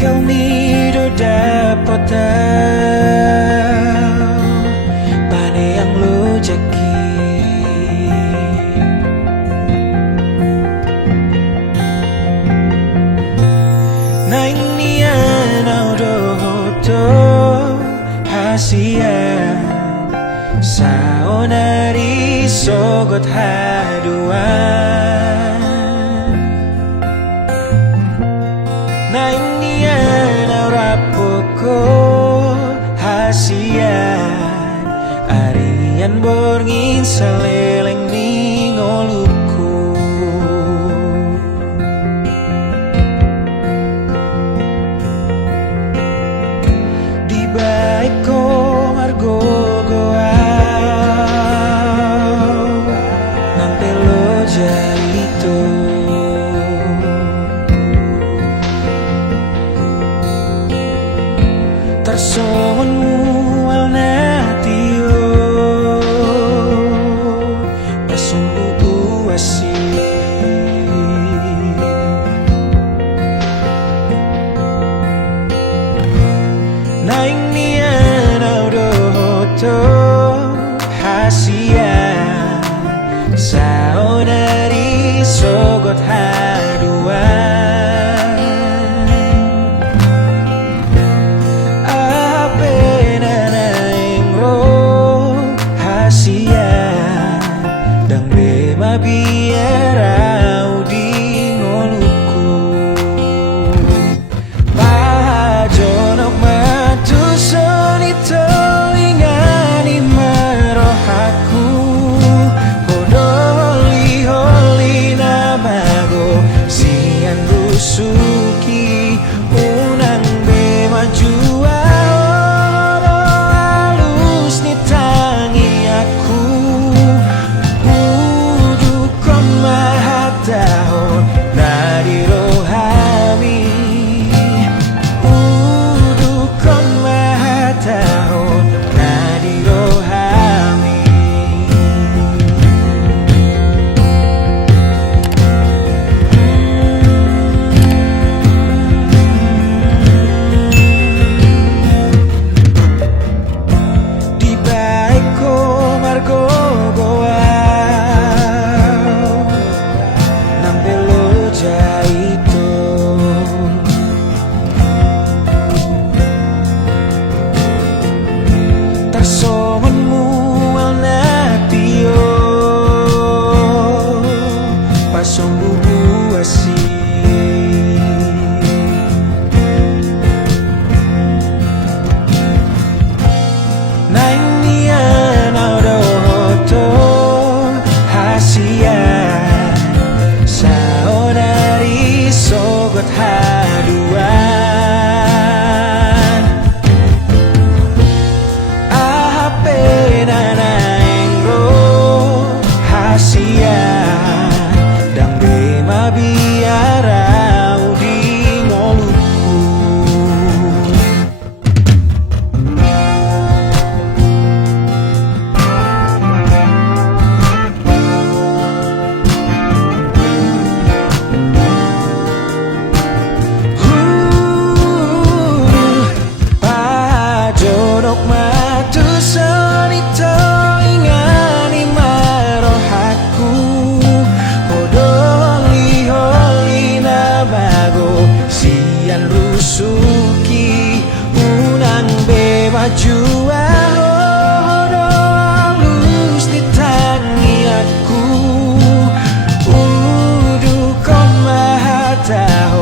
kau mido dapat tahu mana yang lo jaki. Naing nian audoto hasian saonari sogot haduan. Naing nian aurapoko hasian arian borngin seleleng ningoluku. Di baik ko margo nang pelo jalito. Tersohon mual natio pasumbu uasi. Naing nian audoto hasian saonari sogot haduan. Dang bema biarau di ngoluku. Pajonok matu sonito ingani marohaku. Kodoli holi namago sian rusuki unang bema jua. Halus ni tangi aku tahun dari rohami udukon maha tahun dari rohami. Di baik ko margo goa jaito. Tersohon mual natio pasombu buasi. Naing nian audoto hasian saonari sogot haduan. Ahape nanaing roh hasian dang bema biarau di ngoluku. Pajonok matu sonito ingani marohaku. Kodoli holi namago sian rusuki unang bema jua. Hodo halus di tangi aku udukon maha tahu